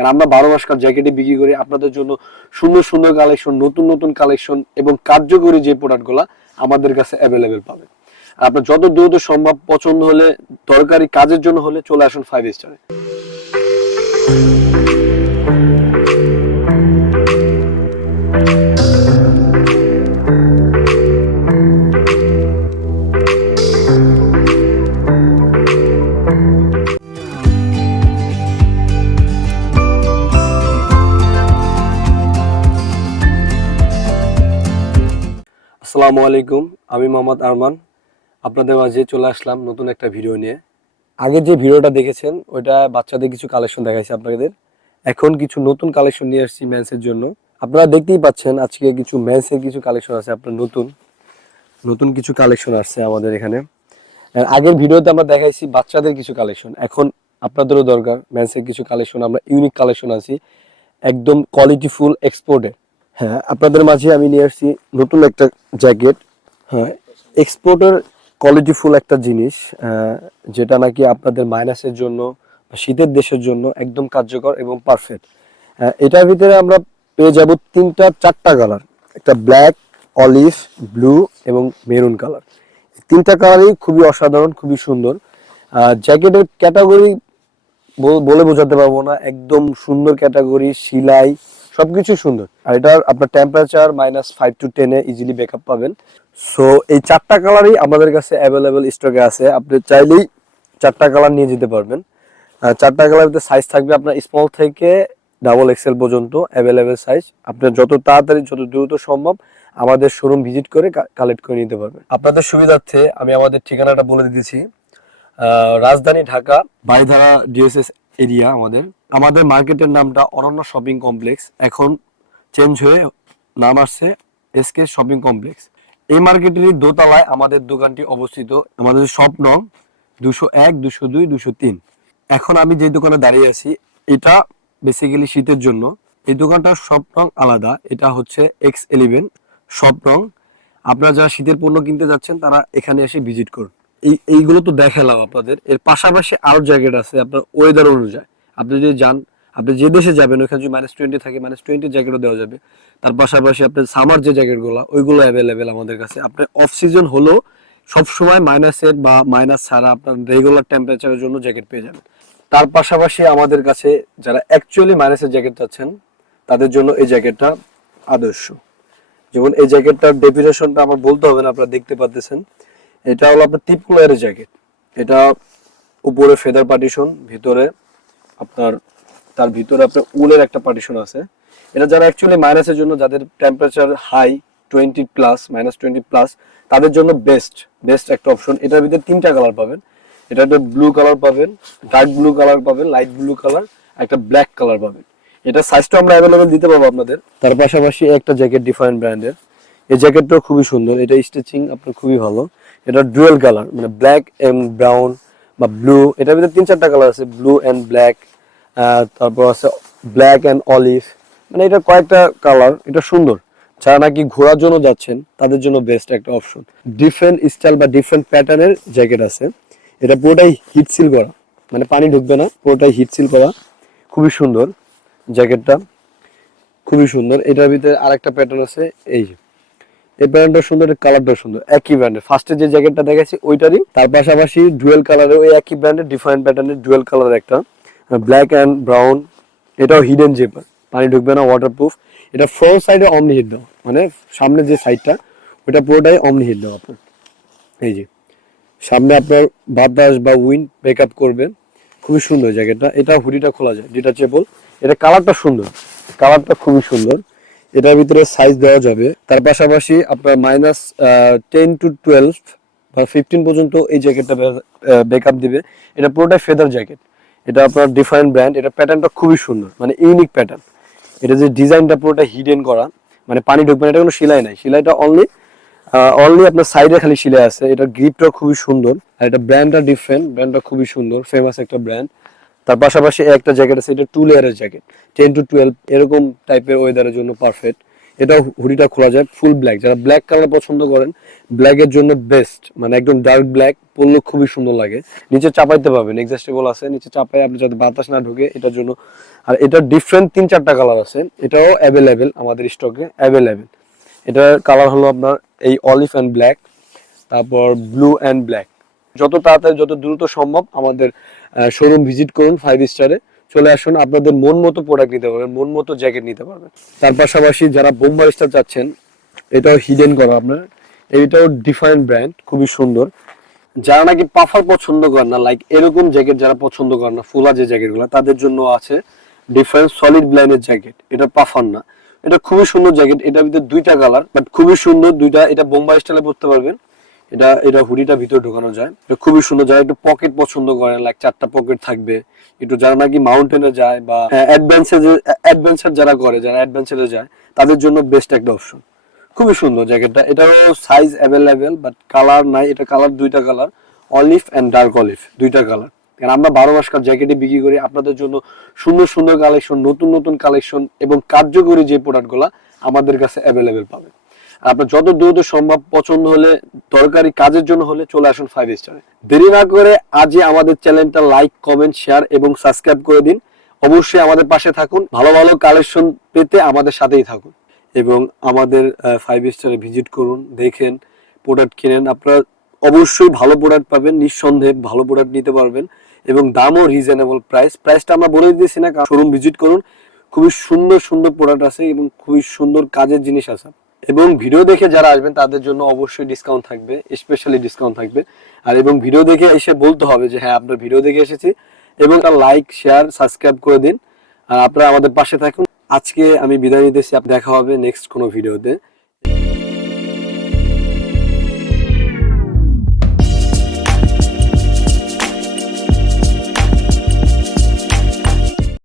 কারণ আমরা 12 মাস কার জ্যাকেটে বিক্রি করি আপনাদের জন্য সুন্দর সুন্দর কালেকশন, নতুন নতুন কালেকশন এবং কার্যকরী যে প্রোডাক্টগুলো আমাদের কাছে অ্যাভেলেবেল পাবেন। আর আপনার যত দ্রুত সম্ভব পছন্দ হলে, দরকারি কাজের জন্য হলে চলে আসুন 5 স্টারে। আসসালামু আলাইকুম, আমি মোহাম্মদ আরমান আপনাদের মাঝে চলে আসলাম নতুন একটা ভিডিও নিয়ে। আগে যে ভিডিওটা দেখেছেন ওইটা বাচ্চাদের কিছু কালেকশন দেখাইছি আপনাদের। এখন কিছু নতুন কালেকশন নিয়ে আসছি মেন্সের জন্য। আপনারা দেখতেই পাচ্ছেন আজকে কিছু মেন্সের কিছু কালেকশন আছে, আপনার নতুন নতুন কিছু কালেকশন আসছে আমাদের এখানে। আর আগের ভিডিওতে আমরা দেখাইছি বাচ্চাদের কিছু কালেকশন, এখন আপনাদেরও দরকার মেন্সের কিছু কালেকশন। আমরা ইউনিক কালেকশন আছি, একদম কোয়ালিটিফুল এক্সপোর্টের। হ্যাঁ, আপনাদের মাঝে আমি নিয়ে আসছি নতুন একটা জ্যাকেট। হ্যাঁ, এক্সপোর্টের কোয়ালিটিফুল একটা জিনিস, যেটা নাকি আপনাদের মাইনাসের জন্য বা শীতের দেশের জন্য একদম কার্যকর এবং পারফেক্ট। এটার ভিতরে আমরা পেয়ে যাব 3-4টা কালার, একটা ব্ল্যাক, অলিভ, ব্লু এবং মেরুন কালার। 3টা কালারই খুবই অসাধারণ, খুবই সুন্দর। জ্যাকেটের ক্যাটাগরি বলে বোঝাতে পারবো না, একদম সুন্দর ক্যাটাগরি, সিলাই সবকিছু সুন্দর। আর এটার আপনার টেম্পারেচার -5 to 10 ইজিলি ব্যাকআপ পাবেন। সো এই 4টা কালারই আমাদের কাছে অ্যাভেলেবেল স্টকে আছে, আপনি চাইলেই 4টা কালার নিয়ে যেতে পারবেন। 4টা কালারের সাইজ থাকবে আপনার স্মল থেকে XXL পর্যন্ত অ্যাভেলেবেল সাইজ। আপনার যত তাড়াতাড়ি যত দ্রুত সম্ভব আমাদের শোরুম ভিজিট করে কালেক্ট করে নিতে পারবেন। আপনাদের সুবিধার্থে আমি আমাদের ঠিকানাটা বলে দিতেছি, রাজধানী ঢাকা, বারিধারা ডিএসএস এরিয়া। আমাদের মার্কেটের নামটা অনন্য শপিং কমপ্লেক্স, এখন চেঞ্জ হয়ে নাম আসছে এসকে শপিং কমপ্লেক্স। এই মার্কেটেরই দোতলায় আমাদের দোকানটি অবস্থিত। আমাদের শপ নং 201, 202, 203। এখন আমি যে দোকানে দাঁড়িয়ে আছি এটা বেসিক্যালি শীতের জন্য। এই দোকানটার শপ নং আলাদা, এটা হচ্ছে X11 শপ নং। আপনারা যারা শীতের পণ্য কিনতে যাচ্ছেন তারা এখানে এসে ভিজিট করুন। এইগুলো তো দেখালাম আপনাদের, এর পাশাপাশি আরো জ্যাকেট আছে আপনার ওয়েদার অনুযায়ী। আপনি যদি যান, আপনি যে দেশে যাবেন ওইখানে যদি -20 থাকে -20 জ্যাকেটও দেওয়া যাবে। তার পাশাপাশি আপনার সামার যে জ্যাকেটগুলো ওইগুলো অ্যাভেলেবেল আমাদের কাছে। আপনার অফ সিজন হলেও সবসময় মাইনাসের বা মাইনাস ছাড়া আপনার রেগুলার টেম্পারেচারের জন্য জ্যাকেট পেয়ে যাবেন। তার পাশাপাশি আমাদের কাছে যারা অ্যাকচুয়ালি মাইনাসের জ্যাকেট চাচ্ছেন তাদের জন্য এই জ্যাকেটটা আদর্শ। যেমন এই জ্যাকেটটার ডেফিনেশনটা আমার বলতে হবে না, আপনারা দেখতে পাচ্ছেন। এটা হলো আপনার টিপকো এর জ্যাকেট। এটা উপরে ফেদার পার্টিশন, ভিতরে আপনার তার ভিতরে আপনার উলের একটা পার্টিশন আছে। এটা যারা অ্যাকচুয়ালি মাইনাসের জন্য, যাদের টেম্পারেচার হাই 20+, -20+, তাদের জন্য বেস্ট একটা অপশন। এটার ভিতরে 3টা কালার পাবেন। এটা একটা ব্লু কালার পাবেন, ডার্ক ব্লু কালার পাবেন, লাইট ব্লু কালার, একটা ব্ল্যাক কালার পাবেন। এটা সাইজটা আমরা অ্যাভেলেবেল দিতে পারবো আপনাদের। তার পাশাপাশি একটা জ্যাকেট ডিফারেন্ট ব্র্যান্ডের, এই জ্যাকেটটাও খুবই সুন্দর, এটা স্টিচিং আপনার খুবই ভালো। এটা ডুয়েল কালার, মানে ব্ল্যাক এন্ড ব্রাউন বা ব্লু। এটার ভিতরে 3-4টা কালার আছে, ব্লু এন্ড ব্ল্যাক, তারপর আছে ব্ল্যাক এন্ড অলিভ, মানে এটা কয়েকটা কালার। এটা সুন্দর, যারা নাকি ঘোরার জন্য যাচ্ছেন তাদের জন্য বেস্ট একটা অপশন। ডিফারেন্ট স্টাইল বা ডিফারেন্ট প্যাটার্নের জ্যাকেট আছে। এটা পুরোটাই হিট সিল করা, মানে পানি ঢুকবে না, পুরোটাই হিট সিল করা। খুবই সুন্দর জ্যাকেটটা, খুবই সুন্দর। এটার ভিতরে আরেকটা প্যাটার্ন আছে, এই প্যাটার্নটা সুন্দর, কালারটা সুন্দর, একই ব্র্যান্ডের। ফার্স্টে যে জ্যাকেটটা দেখাচ্ছি ওইটারই, তার পাশাপাশি ডুয়েল কালারের ওই একই ব্র্যান্ডের ডিফারেন্ট প্যাটার্নের ডুয়েল কালার একটা, ব্ল্যাক এন্ড ব্রাউন। এটাও হিডেন জেপার, পানি ঢুকবে না, ওয়াটারপ্রুফ। এটা ফ্রন্ট সাইডে অমনি হিট দেওয়া, মানে সামনে যে সাইডটা ওইটা পুরোটাই অমনি হিট দেওয়া আপনার। এই যে সামনে আপনার বাতাস বা উইন্ড ব্রেকআপ করবে। খুবই সুন্দর জ্যাকেটটা। এটা হুডিটা খোলা যায়, ডিটাচেবল। এটা কালারটা সুন্দর, কালারটা খুবই সুন্দর। এটার ভিতরে সাইজ দেওয়া যাবে। তার পাশাপাশি আপনার -10 to 12 বা 15 পর্যন্ত এই জ্যাকেটটা ব্যাকআপ দিবে। এটা পুরোটাই ফেদার জ্যাকেট। এটা আপনার ডিফারেন্ট ব্র্যান্ড। এটা প্যাটার্নটা খুবই সুন্দর, মানে ইউনিক প্যাটার্ন। এটা যে ডিজাইনটা পুরোটা হিডেন করা, মানে পানি ঢুকবে না, এটা কোনো সেলাই নাই। সেলাইটা অনলি আপনার সাইডে খালি সেলাই আছে। এটা গ্রিপটা খুবই সুন্দর। আর এটা ব্র্যান্ডটা ডিফারেন্ট, ব্র্যান্ডটা খুবই সুন্দর, ফেমাস একটা ব্র্যান্ড। তার পাশাপাশি একটা জ্যাকেট আছে, এটা 2 লেয়ারের জ্যাকেট, 10 to 12 এরকম টাইপের ওয়েদারের জন্য পারফেক্ট। এটা হুডিটা খোলা যায় ফুল ব্ল্যাক, যারা ব্ল্যাক কালার পছন্দ করেন ব্ল্যাকের জন্য বেস্ট, মানে একদম ডার্ক ব্ল্যাক পরলে খুবই সুন্দর লাগে। নিচে চাপাইতে পারবেন, এক্সস্টেবল আছে, নিচে চাপাই আপনি যাতে বাতাস না ঢোকে এটার জন্য। আর এটা ডিফারেন্ট 3-4টা কালার আছে, এটাও অ্যাভেলেবেল আমাদের স্টকে অ্যাভেলেবেল। এটার কালার হলো আপনার এই অলিভ অ্যান্ড ব্ল্যাক, তারপর ব্লু অ্যান্ড ব্ল্যাক। যত তাড়াতাড়ি যত দ্রুত সম্ভব আমাদের শোরুম ভিজিট করুন 5 স্টারে, চলে আসুন, আপনাদের মন মতো প্রোডাক্ট নিতে পারবেন, মন মতো জ্যাকেট নিতে পারবেন। তার পাশাপাশি যারা বোম্বার স্টার চাচ্ছেন, এটাও হিডেন করা আপনার, এইটাও ডিফারেন্ট ব্র্যান্ড, খুবই সুন্দর। যারা নাকি পাফার পছন্দ করেন না, লাইক এরকম জ্যাকেট যারা পছন্দ করেন না, ফুলা যে জ্যাকেট গুলো, তাদের জন্য আছে ডিফারেন্ট সলিড ব্ল্যান্ডের জ্যাকেট। এটা পাফার না, এটা খুবই সুন্দর জ্যাকেট। এটার ভিতরে 2টা কালার, বাট খুবই সুন্দর দুইটা। এটা বোম্বাই স্টাইলে পরতে পারবেন, এটা হুডিটা ভিতরে ঢোকানো যায়, এটা খুবই সুন্দর। যারা একটু পকেট পছন্দ করেন, লাইক 4টা পকেট থাকবে, একটু যারা নাকি মাউন্টেনে যায় বা অ্যাডভেঞ্চার যারা করে, যারা অ্যাডভেঞ্চারে যায়, তাদের জন্য বেস্ট একটা অপশন। খুবই সুন্দর জ্যাকেটটা। এটারও সাইজ অ্যাভেলেবেল, বাট কালার নাই। এটা কালার 2টা colour, olive and dark olive, 2টা কালার। কারণ আমরা 12 মাসকার জ্যাকেটে বিক্রি করি, আপনাদের জন্য সুন্দর সুন্দর কালেকশন, নতুন নতুন কালেকশন এবং কার্যকরী যে প্রোডাক্টগুলো আমাদের কাছে অ্যাভেলেবেল পাবেন। আপনার যত দ্রুত সম্ভব পছন্দ হলে, দরকারি কাজের জন্য হলে চলে আসুন 5 স্টারে। দেরি না করে আজই আমাদের চ্যানেলটা লাইক, কমেন্ট, শেয়ার এবং সাবস্ক্রাইব করে দিন। অবশ্যই আমাদের পাশে থাকুন, ভালো ভালো কালেকশন পেতে আমাদের সাথেই থাকুন এবং আমাদের 5 স্টারে ভিজিট করুন, দেখেন, প্রোডাক্ট কিনেন। আপনারা অবশ্যই ভালো প্রোডাক্ট পাবেন, নিঃসন্দেহে ভালো প্রোডাক্ট নিতে পারবেন এবং দামও রিজনেবল প্রাইসটা আমরা বলে দিতেছি না, শোরুম ভিজিট করুন। খুবই সুন্দর সুন্দর প্রোডাক্ট আছে এবং খুবই সুন্দর কাজের জিনিস আছে। এবং ভিডিও দেখে যারা আসবেন তাদের জন্য অবশ্যই ডিসকাউন্ট থাকবে, স্পেশালি ডিসকাউন্ট থাকবে। আর এবং ভিডিও দেখে এসে বলতে হবে যে হ্যাঁ আপনার ভিডিও দেখে এসেছি, এবং তার লাইক, শেয়ার, সাবস্ক্রাইব করে দিন। আর আপনারা আমাদের পাশে থাকুন। আজকে আমি বিদায় নিতেছি, দেখা হবে নেক্সট কোনো ভিডিওতে।